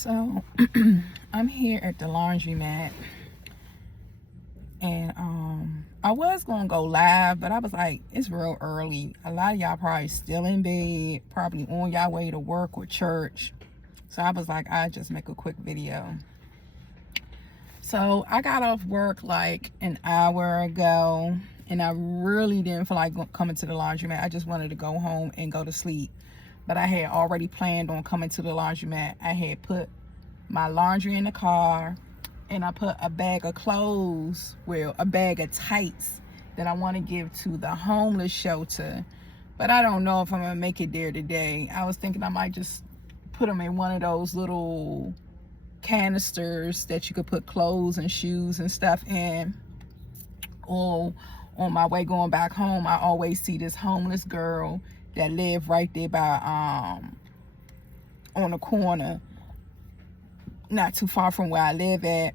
So I'm here at the laundromat, and I was gonna go live, but I was like, it's real early. A lot of y'all probably still in bed, probably on y'all way to work or church. So I was like, I'll just make a quick video. So I got off work like an hour ago, and I really didn't feel like coming to the laundromat. I just wanted to go home and go to sleep. But I had already planned on coming to the laundromat. I had put my laundry in the car, and I put a bag of clothes, well, a bag of tights that I want to give to the homeless shelter. But I don't know if I'm going to make it there today. I was thinking I might just put them in one of those little canisters that you could put clothes and shoes and stuff in. Or on my way going back home, I always see this homeless girl that live right there by on the corner, not too far from where I live at.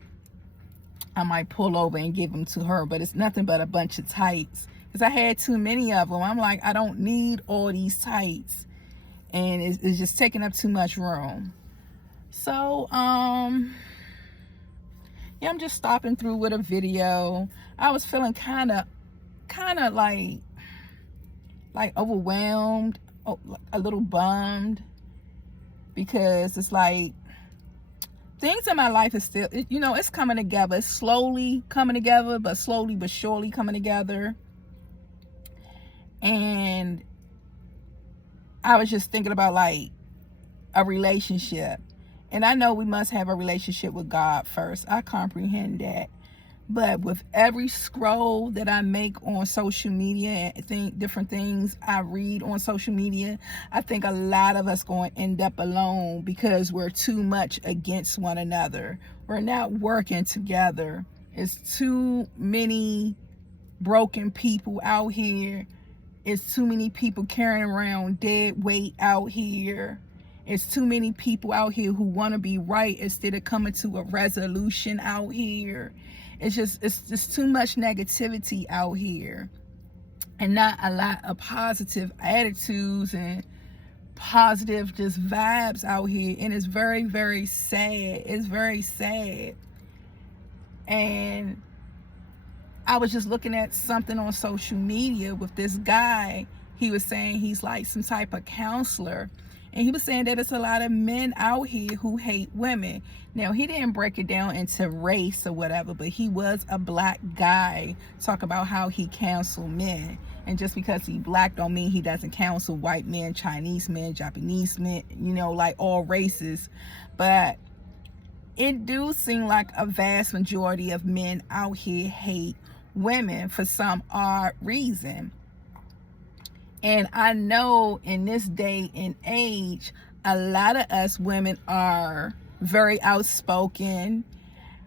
I might pull over and give them to her, but it's nothing but a bunch of tights, because I had too many of them. I'm like, I don't need all these tights, and it's just taking up too much room. So yeah, I'm just stopping through with a video. I was feeling kind of like overwhelmed, a little bummed, because it's like things in my life is still, it's coming together. It's slowly coming together, but slowly but surely coming together. And I was just thinking about like a relationship. And I know we must have a relationship with God first. I comprehend that. But with every scroll that I make on social media and different things I read on social media, I think a lot of us going to end up alone because we're too much against one another. We're not working together. It's too many broken people out here. It's too many people carrying around dead weight out here. It's too many people out here who want to be right instead of coming to a resolution out here. It's just too much negativity out here, and not a lot of positive attitudes and positive just vibes out here. And it's very, very sad. It's very sad. And I was just looking at something on social media with this guy. He was saying he's like some type of counselor. And he was saying that it's a lot of men out here who hate women. Now, he didn't break it down into race or whatever, but he was a black guy talk about how he counsel men. And just because he black don't mean he doesn't counsel white men, Chinese men, Japanese men, like all races. But it do seem like a vast majority of men out here hate women for some odd reason. And I know in this day and age, a lot of us women are very outspoken,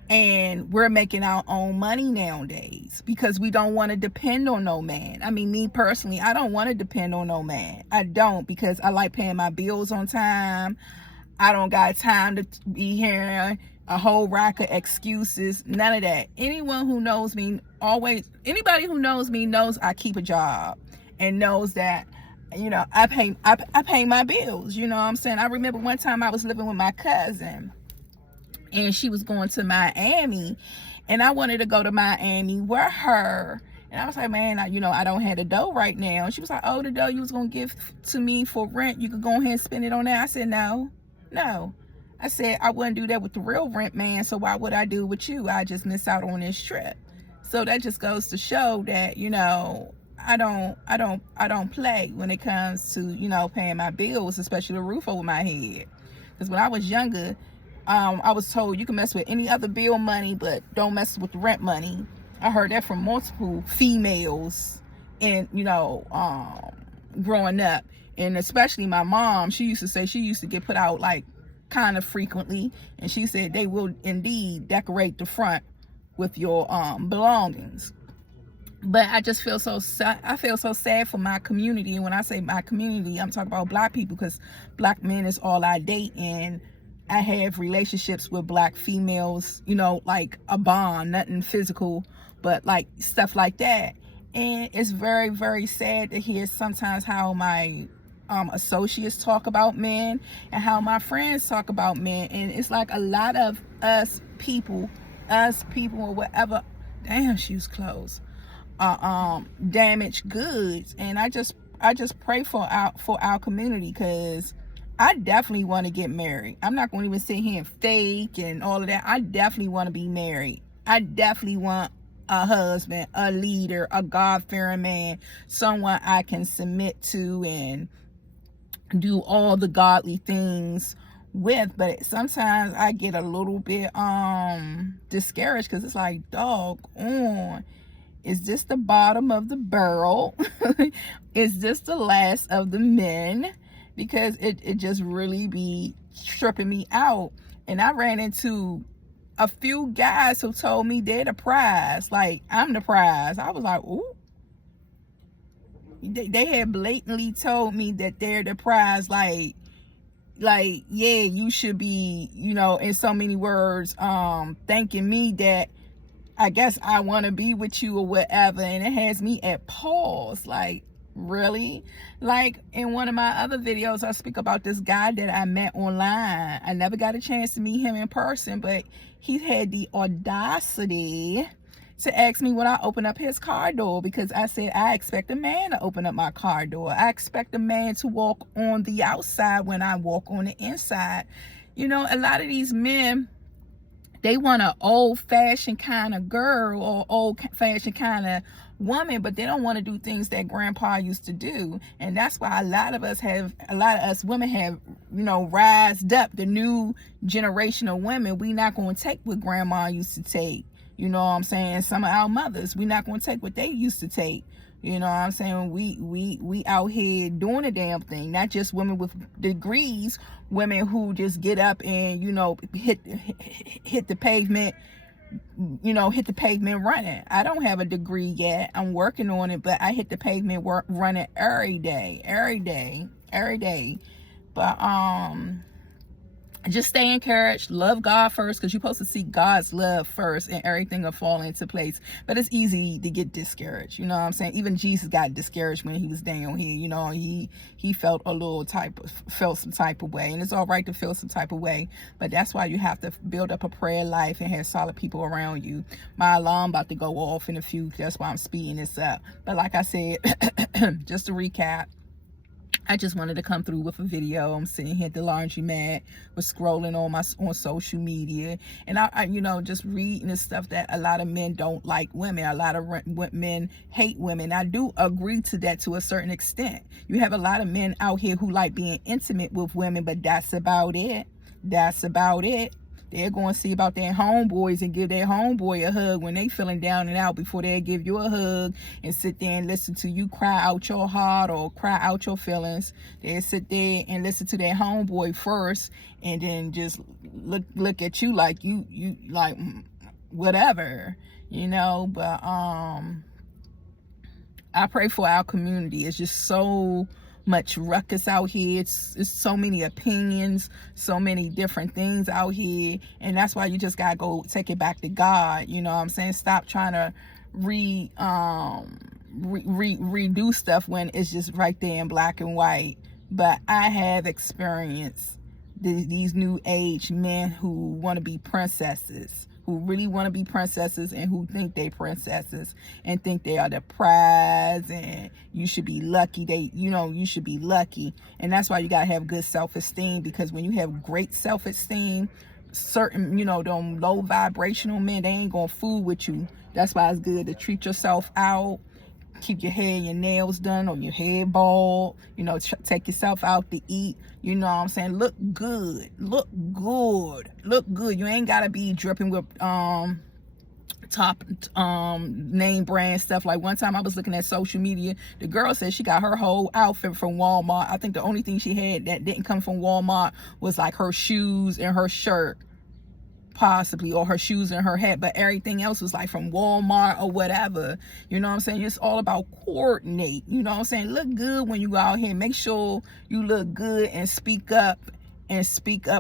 and we're making our own money nowadays because we don't want to depend on no man. I mean, me personally, I don't want to depend on no man. I don't, because I like paying my bills on time. I don't got time to be hearing a whole rack of excuses. None of that. Anybody who knows me knows I keep a job, and knows that, I pay my bills. You know what I'm saying? I remember one time I was living with my cousin, and she was going to Miami, and I wanted to go to Miami with her. And I was like, man, I don't have the dough right now. And she was like, oh, the dough you was going to give to me for rent, you could go ahead and spend it on that. I said, no. I said, I wouldn't do that with the real rent man, so why would I do it with you? I just miss out on this trip. So that just goes to show that, I don't play when it comes to, paying my bills, especially the roof over my head. Because when I was younger, I was told you can mess with any other bill money, but don't mess with the rent money. I heard that from multiple females, and growing up, and especially my mom. She used to say she used to get put out like kind of frequently, and she said they will indeed decorate the front with your belongings. But I just feel so sad. I feel so sad for my community. And when I say my community, I'm talking about black people, because black men is all I date, and I have relationships with black females, like a bond, nothing physical, but like stuff like that. And it's very, very sad to hear sometimes how my associates talk about men and how my friends talk about men. And it's like a lot of us people or whatever, damn, shoes closed, damaged goods. And I just pray for our community, because I definitely want to get married. I'm not going to even sit here and fake and all of that. I definitely want to be married. I definitely want a husband, a leader, a God-fearing man, someone I can submit to and do all the godly things with. But sometimes I get a little bit discouraged, because it's like, dog on, is this the bottom of the barrel? Is this the last of the men? Because it just really be tripping me out. And I ran into a few guys who told me they're the prize, like I'm the prize. I was like, ooh. They had blatantly told me that they're the prize, like yeah, you should be, in so many words, thanking me that I guess I want to be with you or whatever. And it has me at pause, like, really? Like in one of my other videos, I speak about this guy that I met online. I never got a chance to meet him in person, but he had the audacity to ask me when I open up his car door, because I said I expect a man to open up my car door. I expect a man to walk on the outside when I walk on the inside. A lot of these men, they want an old-fashioned kind of girl or old-fashioned kind of woman, but they don't want to do things that grandpa used to do. And that's why a lot of us women have, rised up. The new generation of women, we not going to take what grandma used to take. You know what I'm saying? Some of our mothers, we not going to take what they used to take. You know what I'm saying? We out here doing a damn thing. Not just women with degrees, women who just get up and, hit the pavement, hit the pavement running. I don't have a degree yet. I'm working on it, but I hit the pavement running every day. But just stay encouraged. Love God first, because you're supposed to see God's love first, and everything will fall into place. But it's easy to get discouraged. You know what I'm saying? Even Jesus got discouraged when he was down here. He felt felt some type of way, and it's all right to feel some type of way. But that's why you have to build up a prayer life and have solid people around you. My alarm about to go off in a few. That's why I'm speeding this up. But like I said, just to recap, I just wanted to come through with a video. I'm sitting here at the laundromat, was scrolling on social media, and I just reading the stuff that a lot of men don't like women. A lot of men hate women. I do agree to that to a certain extent. You have a lot of men out here who like being intimate with women, but that's about it. They're going to see about their homeboys and give their homeboy a hug when they feeling down and out, before they give you a hug and sit there and listen to you cry out your heart or cry out your feelings. They sit there and listen to their homeboy first, and then just look at you like you like whatever, But I pray for our community. It's just so much ruckus out here. It's so many opinions, so many different things out here, and that's why you just gotta go take it back to God. You know what I'm saying? Stop trying to redo stuff when it's just right there in black and white. But I have experienced these new age men who want to be princesses, who really want to be princesses, and who think they princesses and think they are the prize, and you should be lucky. You should be lucky. And that's why you got to have good self-esteem, because when you have great self-esteem, certain, them low vibrational men, they ain't gonna fool with you. That's why it's good to treat yourself out. Keep your hair and your nails done, or your hair bald. Take yourself out to eat. You know what I'm saying? Look good. You ain't gotta be dripping with top name brand stuff. Like one time I was looking at social media, the girl said she got her whole outfit from Walmart. I think the only thing she had that didn't come from Walmart was like her shoes and her shirt, possibly, or her shoes and her hat, but everything else was like from Walmart or whatever. You know what I'm saying? It's all about coordinate. You know what I'm saying? Look good when you go out here. Make sure you look good and speak up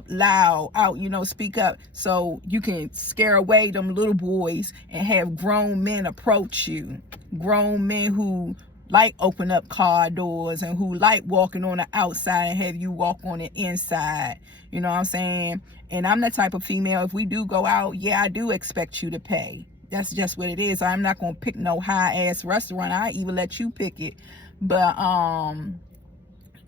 loud out. Speak up so you can scare away them little boys and have grown men approach you. Grown men who like open up car doors and who like walking on the outside and have you walk on the inside. You know what I'm saying? And I'm the type of female, if we do go out, yeah, I do expect you to pay. That's just what it is. I'm not gonna pick no high ass restaurant. I even let you pick it. But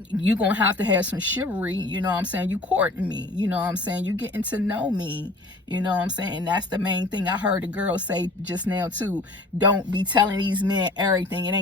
you gonna have to have some chivalry, you know what I'm saying? You courting me, you know what I'm saying? You getting to know me, you know what I'm saying? And that's the main thing. I heard a girl say just now too, don't be telling these men everything. It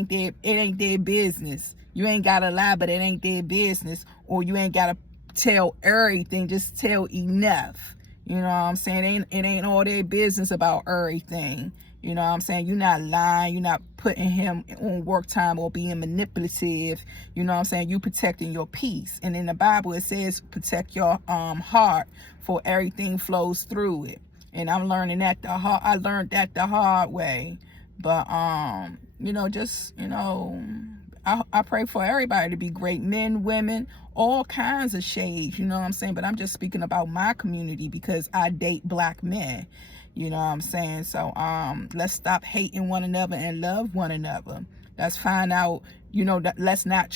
ain't their business. You ain't gotta lie, but it ain't their business. Or you ain't gotta tell everything, just tell enough. You know what I'm saying? It ain't all their business about everything. You know what I'm saying? You're not lying. You're not putting him on work time or being manipulative. You know what I'm saying? You protecting your peace. And in the Bible, it says protect your heart, for everything flows through it. And I'm learning that I learned that the hard way. But you know, just, you know, I pray for everybody to be great men, women, all kinds of shades, you know what I'm saying? But I'm just speaking about my community because I date black men. You know what I'm saying? So let's stop hating one another and love one another. Let's find out, you know, that let's not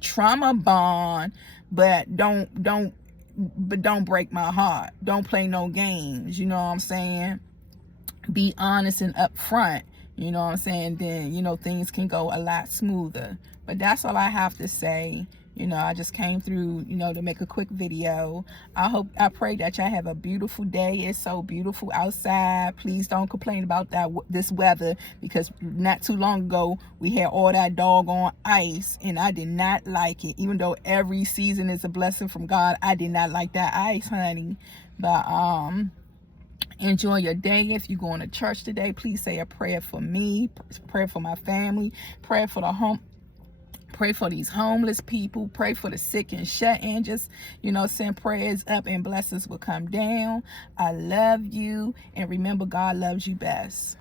trauma bond, but don't break my heart. Don't play no games, you know what I'm saying? Be honest and upfront, you know what I'm saying? Then, you know, things can go a lot smoother. But that's all I have to say. You know, I just came through, you know, to make a quick video. I pray that y'all have a beautiful day. It's so beautiful outside. Please don't complain about this weather, because not too long ago we had all that doggone ice and I did not like it. Even though every season is a blessing from God, I did not like that ice, honey. But enjoy your day. If you're going to church today, please say a prayer for me, prayer for my family, prayer for the home. Pray for these homeless people. Pray for the sick and shut in. Just, you know, send prayers up and blessings will come down. I love you. And remember, God loves you best.